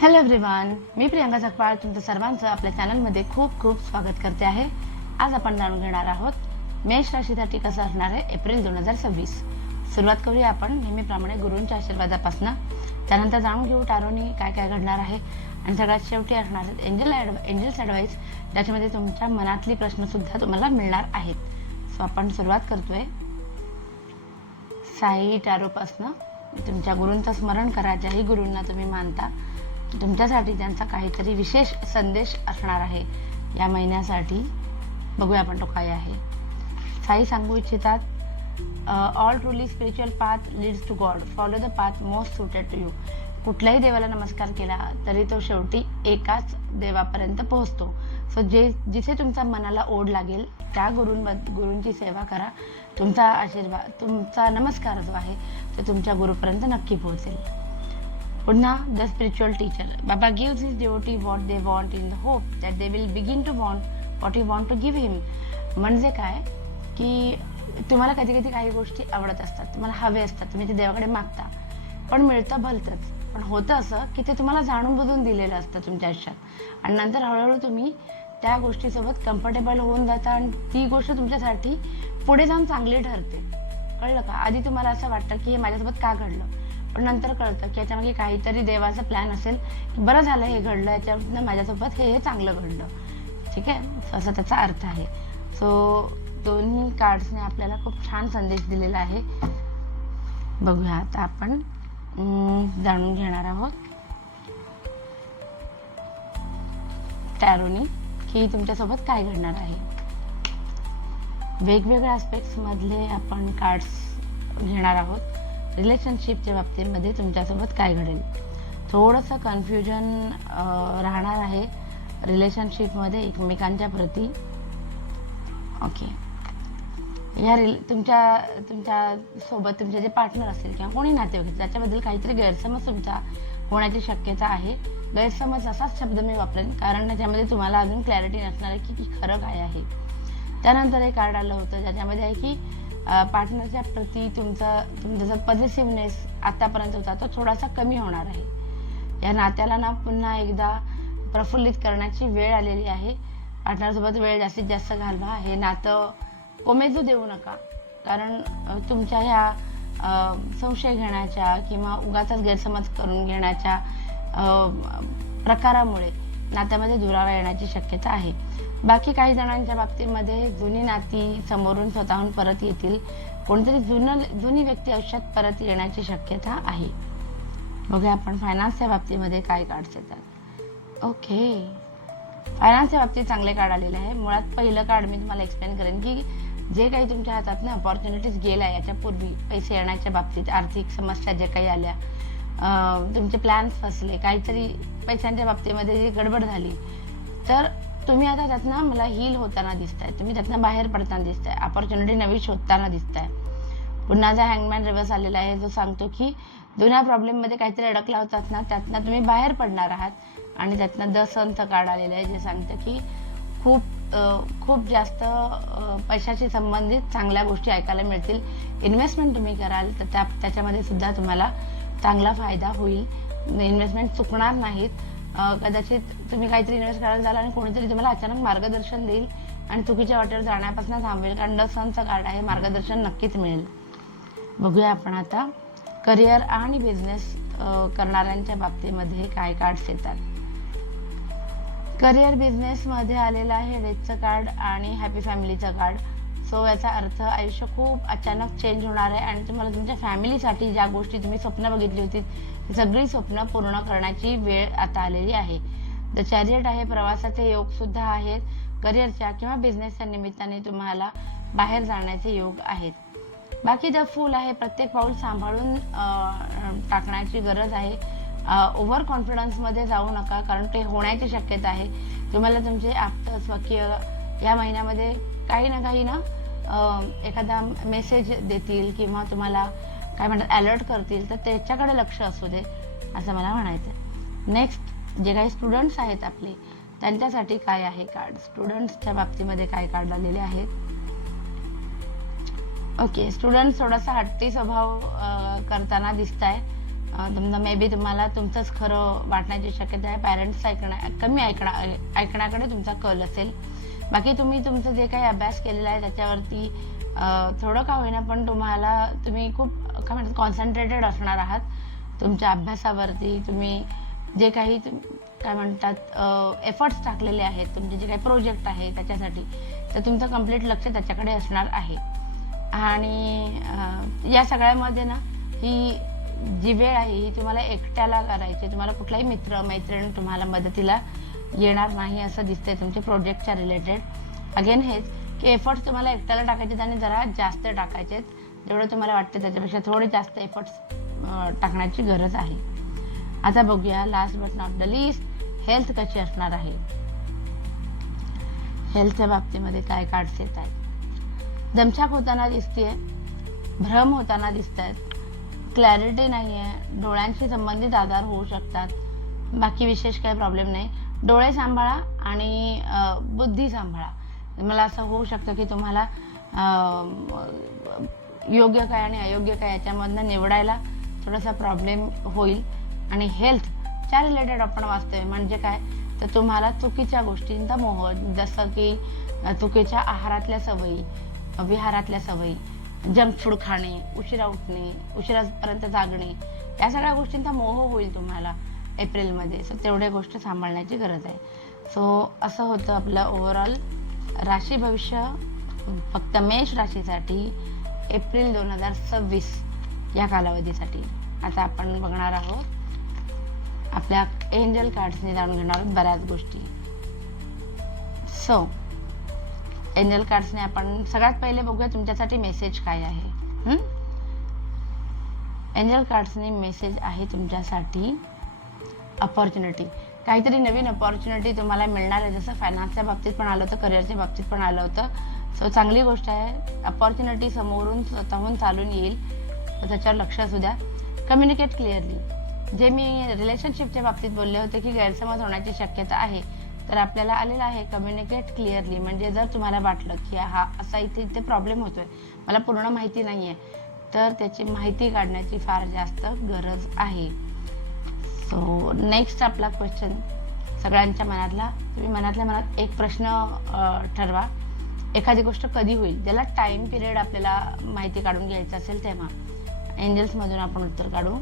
Hello everyone, मी प्रियंका जगपाळ तुमचं सर्वांचं आपल्या चॅनलमध्ये खूप खूप स्वागत करते आहे. आज आपण जाणून घेणार आहोत मेष राशीसाठी कसं असणार आहे एप्रिल 2026. सुरुवात करूया आपण नेहमीप्रमाणे गुरूंच्या आशीर्वादापासून. त्यानंतर जाणून घेऊ टारोनी काय काय घडणार आहे आणि सगळ्यात शेवटी असणार एंजल्स ॲडवाईस, ज्याच्यामध्ये तुमच्या मनातली प्रश्नसुद्धा तुम्हाला मिळणार आहेत. सो आपण सुरुवात करतोय साई टारोपासनं. तुमच्या गुरूंचं स्मरण करा. ज्याही गुरूंना तुम्ही मानता तुमच्यासाठी त्यांचा काहीतरी विशेष संदेश असणार आहे या महिन्यासाठी. बघूया आपण तो काय आहे. साई सांगू इच्छितात, all truly spiritual path leads to God, follow the path most suited to you. कुठल्याही देवाला नमस्कार केला तरी तो शेवटी एकाच देवापर्यंत पोहोचतो. सो जिथे तुमचा मनाला ओढ लागेल त्या गुरूंची सेवा करा. तुमचा आशीर्वाद, तुमचा नमस्कार जो आहे तो तुमच्या गुरुपर्यंत नक्की पोहोचेल. पुन्हा द स्पिरिच्युअल टीचर, बाबा gives his devotee what they want in the hope that they will begin to want what you want to give him. म्हणजे काय की तुम्हाला कधी कधी काही गोष्टी आवडत असतात, तुम्हाला हवे असतात, तुम्ही ते देवाकडे मागता, पण मिळतं भलतंच. पण होतं असं की ते तुम्हाला जाणून बुजून दिलेलं असतं तुमच्या आयुष्यात आणि नंतर हळूहळू तुम्ही त्या गोष्टीसोबत कम्फर्टेबल होऊन जाता आणि ती गोष्ट तुमच्यासाठी पुढे जाऊन चांगली ठरते. कळलं का? आधी तुम्हाला असं वाटतं की हे माझ्यासोबत का घडलं, पण नंतर कळतं की याच्यामागे काहीतरी देवाचा प्लॅन असेल. बरं झालं हे घडलं, याच्यातनं माझ्यासोबत हे चांगलं घडलं. ठीक आहे, असा त्याचा अर्थ आहे. सो दोन्ही कार्ड्सने आपल्याला खूप छान संदेश दिलेला आहे. बघूया आता आपण जाणून घेणार आहोत टॅरोनी की तुमच्यासोबत काय घडणार आहे. वेगवेगळ्या आस्पेक्ट्स मधले आपण कार्ड्स घेणार आहोत. रिलेशनशिपच्या बाबतीमध्ये तुमच्यासोबत काय घडेल. थोडंसं कन्फ्युजन राहणार आहे रिलेशनशिपमध्ये एकमेकांच्या प्रती. ओके, या तुमच्या सोबत तुमचे जे पार्टनर असेल किंवा कोणी नातेवाईक त्याच्याबद्दल काहीतरी गैरसमज तुमचा होण्याची शक्यता आहे. गैरसमज असाच शब्द मी वापरेन कारण त्याच्यामध्ये तुम्हाला अजून क्लॅरिटी नसणार आहे की खरं काय आहे. त्यानंतर एक कार्ड आलं होतं ज्याच्यामध्ये आहे की पार्टनरच्या प्रती तुमचा जो पॉझिटिव्हनेस आतापर्यंत होता तो थोडासा कमी होणार आहे. या नात्याला ना पुन्हा एकदा प्रफुल्लित करण्याची वेळ आलेली आहे. पार्टनरसोबत वेळ जास्तीत जास्त घालवा. हे नातं कोमेजू देऊ नका, कारण तुमच्या ह्या संशय घेण्याच्या किंवा उगाचाच गैरसमज करून घेण्याच्या प्रकारामुळे नात्यामध्ये दुरावा येण्याची शक्यता आहे. बाकी काही जणांच्या बाबतीमध्ये जुनी नाती समोरून स्वतःहून परत येतील. कोणतरी जुनी व्यक्ती आयुष्यात परत येण्याची शक्यता आहे. बघूया आपण फायनान्सच्या बाबतीमध्ये काय कार्ड्स येतात. ओके, फायनान्सच्या बाबतीत चांगले कार्ड आलेले आहे. मुळात पहिलं कार्ड मी तुम्हाला एक्सप्लेन करेन की जे काही तुमच्या हातात ना ऑपॉर्च्युनिटीज गेल्या याच्यापूर्वी पैसे येण्याच्या बाबतीत, आर्थिक समस्या जे काही आल्या, तुमचे प्लॅन्स फसले, काहीतरी पैशांच्या बाबतीमध्ये जी गडबड झाली, तर तुम्ही आता त्यातनं मला हील होताना दिसताय, तुम्ही त्यातनं बाहेर पडताना दिसताय, ऑपॉर्च्युनिटी नवी शोधताना दिसताय. पुन्हा जो हँगमॅन रिव्हर्स आलेला आहे जो सांगतो की जुन्या प्रॉब्लेममध्ये काहीतरी अडकला होतात ना त्यातनं तुम्ही बाहेर पडणार आहात. आणि त्यातनं द सनचं कार्ड आलेलं आहे जे सांगतं की खूप जास्त पैशाशी संबंधित चांगल्या गोष्टी ऐकायला मिळतील. इन्व्हेस्टमेंट तुम्ही कराल तर त्याच्यामध्ये सुद्धा तुम्हाला चांगला फायदा होईल. इन्व्हेस्टमेंट चुकणार नाहीत. कदाचित तुम्ही काहीतरी इन्व्हेस्ट करायला जाल आणि कोणीतरी तुम्हाला अचानक मार्गदर्शन देईल आणि चुकीच्या वाटेवर जाण्यापासून थांबवेल, कारण द सनचं कार्ड आहे. मार्गदर्शन नक्कीच मिळेल. बघूया आपण आता करिअर आणि बिझनेस करणाऱ्यांच्या बाबतीमध्ये काय कार्ड्स येतात. करिअर बिझनेसमध्ये आलेलं आहे डेथचं कार्ड आणि हॅपी फॅमिलीचं कार्ड. सो याचा अर्थ आयुष्य खूप अचानक चेंज होणार आहे आणि तुम्हाला तुमच्या फॅमिलीसाठी ज्या गोष्टी तुम्ही स्वप्न बघितली होती ती सगळी स्वप्न पूर्ण करण्याची वेळ आता आलेली आहे. द चॅरियट आहे, प्रवासाचे योग सुद्धा आहेत. करिअरच्या किंवा बिझनेसच्या निमित्ताने तुम्हाला बाहेर जाण्याचे योग आहेत. बाकी द फूल आहे, प्रत्येक पाऊल सांभाळून टाकण्याची गरज आहे. ओव्हर कॉन्फिडन्समध्ये जाऊ नका कारण ते होण्याची शक्यता आहे. तुम्हाला तुमचे आप्त स्वकीय या महिन्यामध्ये काही ना एखादा मेसेज देतील किंवा तुम्हाला काय म्हणतात अलर्ट करतील, तर त्याच्याकडे लक्ष असू दे असं मला म्हणायचं. नेक्स्ट जे काही स्टुडंट्स आहेत आपले त्यांच्यासाठी काय आहे कार्ड. स्टुडंट्सच्या बाबतीमध्ये काय कार्ड आलेले आहेत. ओके, स्टुडंट थोडासा हट्टी स्वभाव करताना दिसत आहे. समजा मे बी तुम्हाला तुमचंच खरं वाटण्याची शक्यता आहे. पॅरेंट्स कमी ऐकण्याकडे तुमचा कल असेल. बाकी तुम्ही तुमचं जे काही अभ्यास केलेला आहे त्याच्यावरती थोडं का होईना पण तुम्ही खूप काय म्हणतात कॉन्सन्ट्रेटेड असणार आहात तुमच्या अभ्यासावरती. तुम्ही जे काही काय म्हणतात एफर्ट्स टाकलेले आहेत, तुमचे जे काही प्रोजेक्ट आहे त्याच्यासाठी, तर तुमचं कंप्लीट लक्ष त्याच्याकडे असणार आहे. आणि या सगळ्यामध्ये ना ही जी वेळ आहे ही तुम्हाला एकट्याला करायची. तुम्हाला कुठलाही मित्र मैत्रीण तुम्हाला मदतीला येणार नाही असं दिसतंय तुमच्या प्रोजेक्टच्या रिलेटेड. अगेन हेच की एफर्ट्स तुम्हाला एकट्याला टाकायचे आणि जरा जास्त टाकायचे. जेवढं तुम्हाला वाटतं त्याच्यापेक्षा थोडे जास्त एफर्ट्स टाकण्याची गरज आहे. आता बघूया last but not the least health कशी असणार आहे. हेल्थच्या बाबतीमध्ये काय कार्ड्स येत आहेत. दमछाक होताना दिसतेय, भ्रम होताना दिसत आहेत, क्लॅरिटी नाही आहे, डोळ्यांशी संबंधित आजार होऊ शकतात. बाकी विशेष काही प्रॉब्लेम नाही. डोळे सांभाळा आणि बुद्धी सांभाळा. मला असं होऊ शकतं की तुम्हाला योग्य काय आणि अयोग्य काय याच्यामधनं निवडायला थोडासा प्रॉब्लेम होईल. आणि हेल्थच्या रिलेटेड आपण वाचतोय म्हणजे काय तर तुम्हाला चुकीच्या गोष्टींचा मोह, जसं की चुकीच्या आहारातल्या सवयी, विहारातल्या सवयी, जंक फूड खाणे, उशिरा उठणे, उशिरापर्यंत जागणे, या सगळ्या गोष्टींचा मोह होईल तुम्हाला एप्रिलमध्ये. सो तेवढ्या गोष्टी सांभाळण्याची गरज आहे. सो असं होतं आपलं ओव्हरऑल राशी भविष्य फक्त मेष राशीसाठी एप्रिल 2026 या कालावधीसाठी. आता आपण बघणार आहोत आपल्या एंजल कार्ड्सने जाणून घेणार आहोत बऱ्याच गोष्टी. सो एंजल कार्ड्सने आपण सगळ्यात पहिले बघूया तुमच्यासाठी मेसेज काय आहे. एंजल कार्ड्सने मेसेज आहे तुमच्यासाठी अपॉर्च्युनिटी. काहीतरी नवीन अपॉर्च्युनिटी तुम्हाला मिळणार आहे. जसं फायनान्सच्या बाबतीत पण आलं होतं, करिअरच्या बाबतीत पण आलं होतं. सो चांगली गोष्ट आहे. अपॉर्च्युनिटी समोरून स्वतःहून चालून येईल, त्याच्यावर लक्ष असू द्या. Communicate clearly. जे मी रिलेशनशिपच्या बाबतीत बोलले होते की गैरसमज होण्याची शक्यता आहे, तर आपल्याला आलेलं आहे कम्युनिकेट क्लिअरली. म्हणजे जर तुम्हाला वाटलं की हा असा इथे प्रॉब्लेम होतोय, मला पूर्ण माहिती नाही आहे, तर त्याची माहिती काढण्याची फार जास्त गरज आहे. सो नेक्स्ट आपला क्वेश्चन सगळ्यांच्या मनातला, तुम्ही मनातल्या मनात एक प्रश्न ठरवा. एखादी गोष्ट कधी होईल, ज्याला टाइम पिरियड आपल्याला माहिती काढून घ्यायचं असेल तेव्हा एंजल्समधून आपण उत्तर काढू.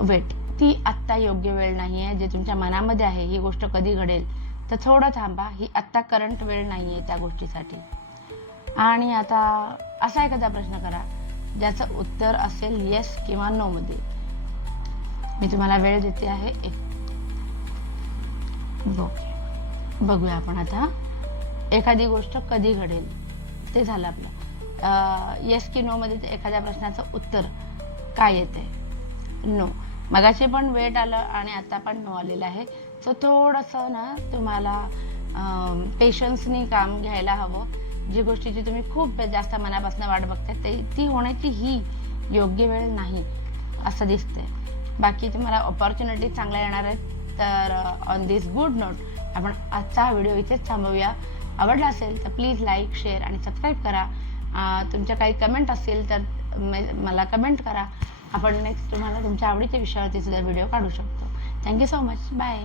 वेट, ती आत्ता योग्य वेळ नाही आहे. जे तुमच्या मनामध्ये आहे ही गोष्ट कधी घडेल तर थोडं थांबा. ही आत्ता करंट वेळ नाही आहे त्या गोष्टीसाठी. आणि आता असा एखादा प्रश्न करा ज्याचं उत्तर असेल येस किंवा नो मध्ये. मी तुम्हाला वेळ देते आहे. बघूया आपण आता एखादी गोष्ट कधी घडेल. ते झालं आपलं येस की नो मध्ये. एखाद्या प्रश्नाचं उत्तर काय येते? नो. मगाशी पण वेट आलं आणि आता पण नो आलेलं आहे. सो थोडंसं ना तुम्हाला पेशन्सनी काम घ्यायला हवं. जी गोष्टीची तुम्ही खूप जास्त मनापासून वाट बघताय ती होण्याची ही योग्य वेळ नाही असं दिसतंय. बाकी तुम्हाला ऑपॉर्च्युनिटी चांगल्या येणार आहेत. तर ऑन दिस गुड नोट आपण आजचा हा व्हिडिओ इथेच थांबवूया. आवडला असेल तर प्लीज लाईक, शेअर आणि सबस्क्राईब करा. तुमच्या काही कमेंट असतील तर मला कमेंट करा. आपण नेक्स्ट तुम्हाला तुमच्या आवडीच्या विषयावरती सुद्धा व्हिडिओ काढू शकतो. Thank you so much. बाय.